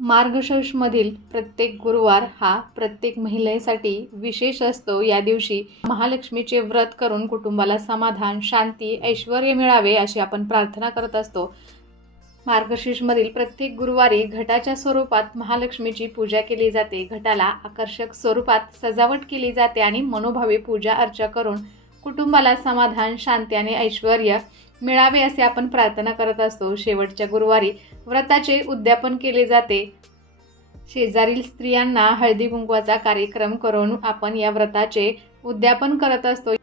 मार्गशीर्षमधील प्रत्येक गुरुवार हा प्रत्येक महिलेसाठी विशेष असतो। या दिवशी महालक्ष्मीचे व्रत करून कुटुंबाला समाधान, शांती, ऐश्वर्य मिळावे अशी आपण प्रार्थना करत असतो। मार्गशीर्षमधील प्रत्येक गुरुवारी घटाच्या स्वरूपात महालक्ष्मीची पूजा केली जाते। घटाला आकर्षक स्वरूपात सजावट केली जाते आणि मनोभावे पूजा अर्चा करून कुटुंबाला समाधान, शांती आणि ऐश्वर्य मिळावे असे आपण प्रार्थना करत असतो। शेवटच्या गुरुवारी व्रताचे उद्यापन केले जाते। शेजारील स्त्रियांना हळदी कुंकवाचा कार्यक्रम करून आपण या व्रताचे उद्यापन करत असतो।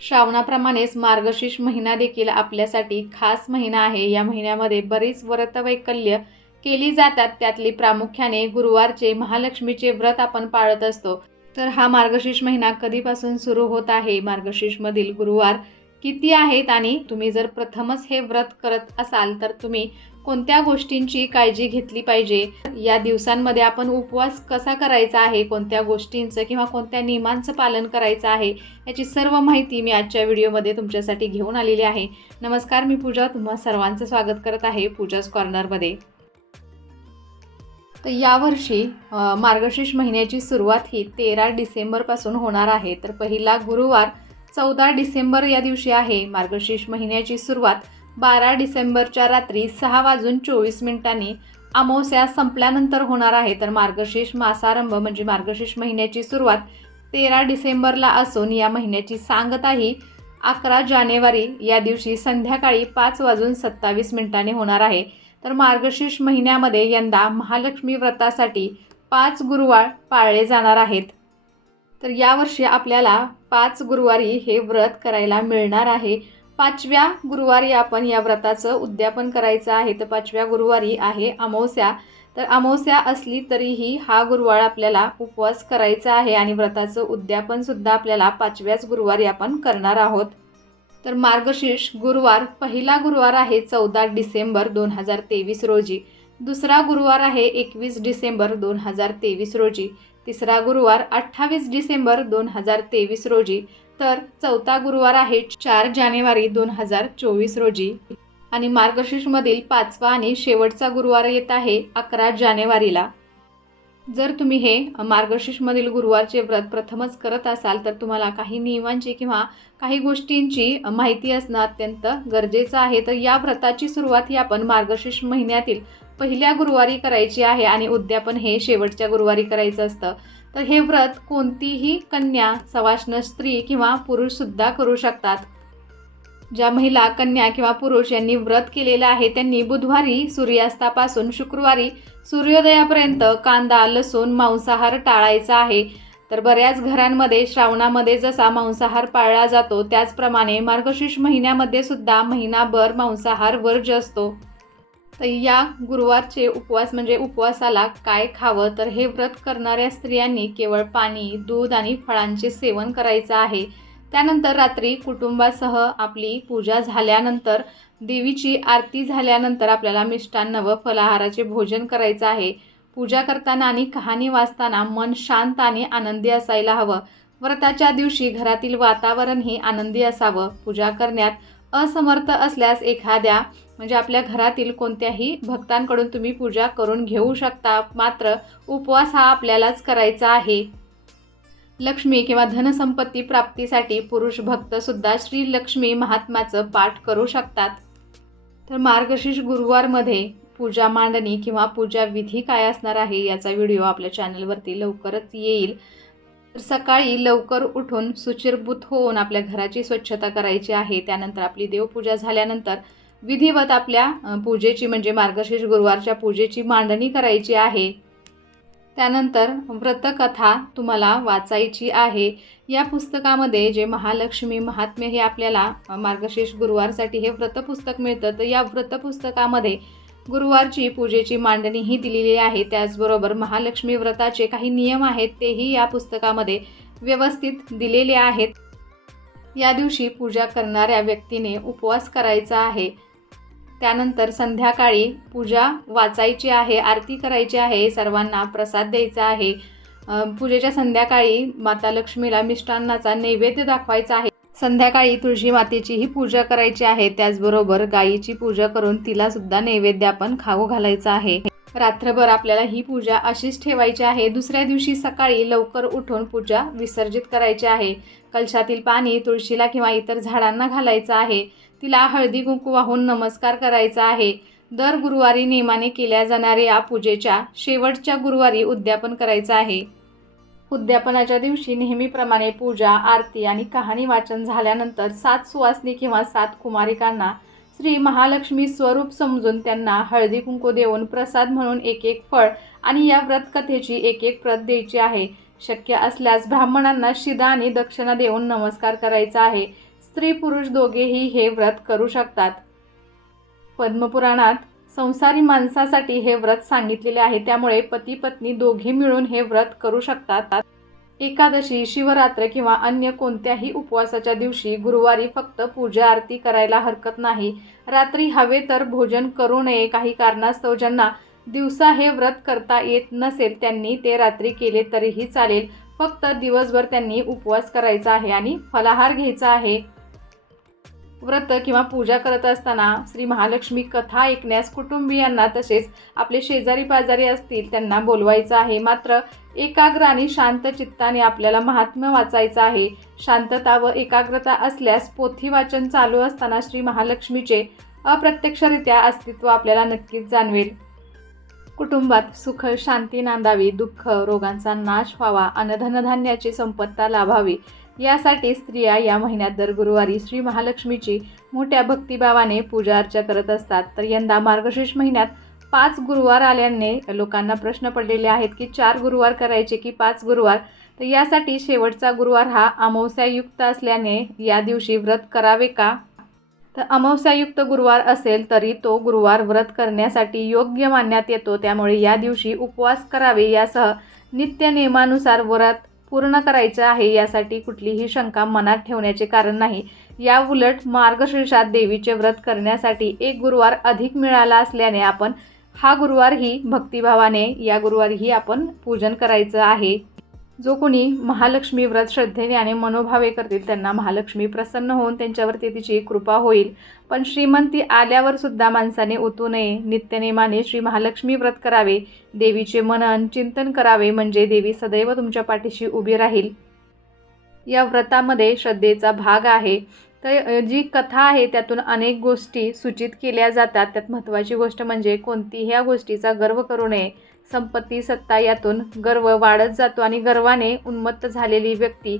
श्रावणाप्रमाणेच मार्गशीर्ष महिना देखील आपल्यासाठी खास महिना आहे। या महिन्यामध्ये बरीच व्रतवैकल्य केली जातात। त्यातली प्रामुख्याने गुरुवारचे महालक्ष्मीचे व्रत आपण पाळत असतो। तर हा मार्गशीर्ष महिना कधीपासून सुरू होत आहे, मार्गशीर्षमधील गुरुवार किती आहेत आणि तुम्ही जर प्रथमच हे व्रत करत असाल तर तुम्ही कोणत्या गोष्टींची काळजी घेतली पाहिजे, या दिवसांमध्ये आपण उपवास कसा करायचा आहे, कोणत्या गोष्टींचं किंवा कोणत्या नियमांचं पालन करायचं आहे, याची सर्व माहिती मी आजच्या व्हिडिओमध्ये तुमच्यासाठी घेऊन आलेली आहे। नमस्कार, मी पूजा, तुम्हा सर्वांचं स्वागत करत आहे पूजाज कॉर्नरमध्ये। तर यावर्षी मार्गशीर्ष महिन्याची सुरुवात ही 13 डिसेंबरपासून होणार आहे। तर पहिला गुरुवार 14 डिसेंबर या दिवशी आहे। मार्गशीर्ष महिन्याची सुरुवात 12 डिसेंबरच्या रात्री 6:24 अमावस्या संपल्यानंतर होणार आहे। तर मार्गशीर्ष मासारंभ म्हणजे मार्गशीर्ष महिन्याची सुरुवात 13 डिसेंबरला असून या महिन्याची सांगता ही 11 जानेवारी या दिवशी संध्याकाळी 5:27 होणार आहे। तर मार्गशीर्ष महिन्यामध्ये यंदा महालक्ष्मी व्रतासाठी 5 गुरुवार पाळले जाणार आहेत। तर यावर्षी आपल्याला 5 गुरुवारी हे व्रत करायला मिळणार आहे। 5व्या गुरुवारी आपण या व्रताचं उद्यापन करायचं आहे। तर 5व्या गुरुवारी आहे अमावस्या। तर अमावस्या असली तरीही हा गुरुवार आपल्याला उपवास करायचा आहे आणि व्रताचं उद्यापन सुद्धा आपल्याला 5व्याच गुरुवारी आपण करणार आहोत। तर मार्गशीर्ष गुरुवार पहिला गुरुवार आहे 14 डिसेंबर 2023 रोजी, दुसरा गुरुवार आहे 21 डिसेंबर 2023 रोजी, तिसरा गुरुवार 28 डिसेंबर 2023 रोजी, तर चौथा गुरुवार आहे 4 जानेवारी 2024 रोजी आणि मार्गशीर्षमधील 5वा आणि शेवटचा गुरुवार येत आहे 11 जानेवारीला। जर तुम्ही हे मार्गशीर्षमधील गुरुवारचे व्रत प्रथमच करत असाल तर तुम्हाला काही नियमांची किंवा काही गोष्टींची माहिती असणं अत्यंत गरजेचं आहे। तर या व्रताची सुरुवात ही आपण मार्गशीर्ष महिन्यातील पहिल्या गुरुवारी करायची आहे आणि उद्यापन हे शेवटच्या गुरुवारी करायचं असतं। तर हे व्रत कोणतीही कन्या, सवाष्ण स्त्री किंवा पुरुषसुद्धा करू शकतात। ज्या महिला, कन्या किंवा पुरुष यांनी व्रत केलेलं आहे त्यांनी बुधवारी सूर्यास्तापासून शुक्रवारी सूर्योदयापर्यंत कांदा, लसूण, मांसाहार टाळायचा आहे। तर बऱ्याच घरांमध्ये श्रावणामध्ये जसा मांसाहार पाळला जातो त्याचप्रमाणे मार्गशीर्ष महिन्यामध्ये सुद्धा महिनाभर मांसाहार वर्ज्य असतो। तर या गुरुवारचे उपवास म्हणजे उपवासाला काय खावं, तर हे व्रत करणाऱ्या स्त्रियांनी केवळ पाणी, दूध आणि फळांचे सेवन करायचं आहे। त्यानंतर रात्री कुटुंबासह आपली पूजा झाल्यानंतर, देवीची आरती झाल्यानंतर आपल्याला मिष्टान्न व फलाहाराचे भोजन करायचं आहे। पूजा करताना आणि कहाणी वाचताना मन शांत आणि आनंदी असायला हवं। व्रताच्या दिवशी घरातील वातावरणही आनंदी असावं। पूजा करण्यात असमर्थ असल्यास एखाद्या म्हणजे आपल्या घरातील कोणत्याही भक्तांकडून तुम्ही पूजा करून घेऊ शकता, मात्र उपवास हा आपल्यालाच करायचा आहे। लक्ष्मी किंवा धनसंपत्ती प्राप्तीसाठी पुरुष भक्त सुद्धा श्री लक्ष्मी महात्म्याचं पाठ करू शकतात। तर मार्गशीर्ष गुरुवारमध्ये पूजा मांडणी किंवा पूजा विधी काय असणार आहे याचा व्हिडिओ आपल्या चॅनलवरती लवकरच येईल। तर सकाळी लवकर उठून शुचिर्भूत होऊन आपल्या घराची स्वच्छता करायची आहे। त्यानंतर आपली देवपूजा झाल्यानंतर विधिवत आपल्या पूजेची म्हणजे मार्गशीर्ष गुरुवारच्या पूजेची मांडणी करायची आहे। त्यानंतर व्रतकथा तुम्हाला वाचायची आहे। या पुस्तकामध्ये जे महालक्ष्मी महात्म्य हे आपल्याला मार्गशीर्ष गुरुवारसाठी हे व्रतपुस्तक मिळतं। तर या व्रतपुस्तकामध्ये गुरुवारची पूजेची मांडणी ही दिलेली आहे। त्याचबरोबर महालक्ष्मी व्रताचे काही नियम आहेत तेही या पुस्तकामध्ये व्यवस्थित दिलेले आहेत। या दिवशी पूजा करणाऱ्या व्यक्तीने उपवास करायचा आहे। त्यानंतर संध्याकाळी पूजा वाचायची आहे, आरती करायची आहे, सर्वांना प्रसाद द्यायचा आहे। पूजेच्या संध्याकाळी माता लक्ष्मीला मिष्टान्नाचा नैवेद्य दाखवायचा आहे। संध्याकाळी तुळशी मातेचीही पूजा करायची आहे। त्याचबरोबर गायीची पूजा करून तिला सुद्धा नैवेद्य आपण खाऊ घालायचा आहे। रात्रभर आपल्याला ही पूजा अशीच ठेवायची आहे. दुसऱ्या दिवशी सकाळी लवकर उठून पूजा विसर्जित करायची आहे. कलशातील पाणी तुळशीला किंवा इतर झाडांना घालायचं आहे. तिला हळदी कुंकू वाहून नमस्कार करायचा आहे. दर गुरुवारी नियमाने केल्या जाणाऱ्या या पूजेच्या शेवटच्या गुरुवारी उद्यापन करायचं आहे. उद्यापनाच्या दिवशी नेहमीप्रमाणे पूजा, आरती आणि कहाणी वाचन झाल्यानंतर 7 सुवासिनी किंवा 7 कुमारिकांना श्री महालक्ष्मी स्वरूप समजून त्यांना हळदी कुंकू देऊन प्रसाद म्हणून एक फळ आणि या व्रतकथेची एक प्रत द्यायची आहे. शक्य असल्यास ब्राह्मणांना शिदा आणि दक्षिणा देऊन नमस्कार करायचा आहे. स्त्री पुरुष दोघेही हे व्रत करू शकतात. पद्मपुराणात संसारी माणसासाठी हे व्रत सांगितलेले आहे, त्यामुळे पती पत्नी दोघे मिळून हे व्रत करू शकतात. एकादशी, शिवरात्र किंवा अन्य कोणत्याही उपवासाच्या दिवशी गुरुवारी फक्त पूजा आरती करायला हरकत नाही. रात्री हवे तर भोजन करू नये. काही कारणास्तव ज्यांना दिवसा हे व्रत करता येत नसेल त्यांनी ते रात्री केले तरीही चालेल. फक्त दिवसभर त्यांनी उपवास करायचा आहे आणि फलाहार घ्यायचा आहे. व्रत किंवा पूजा करत असताना श्री महालक्ष्मी कथा ऐकण्यास कुटुंबियांना तसेच आपले शेजारी पाजारी असतील त्यांना बोलवायचं आहे. मात्र एकाग्र आणि शांत चित्ताने आपल्याला महात्म्य वाचायचं आहे. शांतता व एकाग्रता असल्यास पोथी वाचन चालू असताना श्री महालक्ष्मीचे अप्रत्यक्षरित्या अस्तित्व आपल्याला नक्कीच जाणवेल. कुटुंबात सुख शांती नांदावी, दुःख रोगांचा नाश व्हावा, धनधान्याची संपत्ता लाभावी यासाठी स्त्रिया या महिन्यात दर गुरुवारी श्री महालक्ष्मीची मोठ्या भक्तिभावाने पूजा अर्चा करत असतात. तर यंदा मार्गशीर्ष महिन्यात 5 गुरुवार आल्याने लोकांना प्रश्न पडलेले आहेत की 4 गुरुवार करायचे की 5 गुरुवार. तर यासाठी शेवटचा गुरुवार हा अमावस्यायुक्त असल्याने या दिवशी व्रत करावे का? तर अमावस्यायुक्त गुरुवार असेल तरी तो गुरुवार व्रत करण्यासाठी योग्य मानण्यात येतो. त्यामुळे या दिवशी उपवास करावे. यासह नित्य नियमानुसार व्रत पूर्ण करायचं आहे. यासाठी कुठलीही शंका मनात ठेवण्याचे कारण नाही. या उलट मार्गशीर्षात देवीचे व्रत करण्यासाठी एक गुरुवार अधिक मिळाला असल्याने आपण हा गुरुवारही भक्तिभावाने या गुरुवारीही आपण पूजन करायचं आहे. जो कोणी महालक्ष्मी व्रत श्रद्धेने आणि मनोभावे करतील त्यांना महालक्ष्मी प्रसन्न होऊन त्यांच्यावरती तिची कृपा होईल. पण श्रीमंती आल्यावर सुद्धा माणसाने उतू नये. नित्यनेमाने श्री महालक्ष्मी व्रत करावे. देवीचे मनन चिंतन करावे, म्हणजे देवी सदैव तुमच्या पाठीशी उभी राहील. या व्रतामध्ये श्रद्धेचा भाग आहे. तर जी कथा आहे त्यातून अनेक गोष्टी सूचित केल्या जातात. त्यात महत्त्वाची गोष्ट म्हणजे कोणतीही या गोष्टीचा गर्व करू नये. संपत्ती सत्ता यातून गर्व वाढत जातो आणि गर्वाने उन्मत्त झालेली व्यक्ती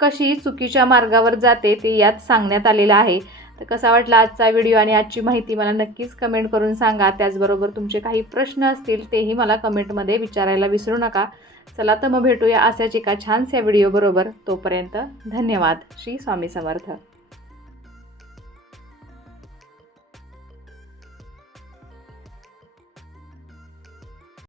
कशी चुकीच्या मार्गावर जाते ते यात सांगण्यात आलेलं आहे. तर कसा वाटला आजचा व्हिडिओ आणि आजची माहिती मला नक्कीच कमेंट करून सांगा. त्याचबरोबर तुमचे काही प्रश्न असतील तेही मला कमेंटमध्ये विचारायला विसरू नका. चला तर मग भेटूया अशाच एका छानशा व्हिडिओ बरोबर. तोपर्यंत धन्यवाद. श्री स्वामी समर्थ.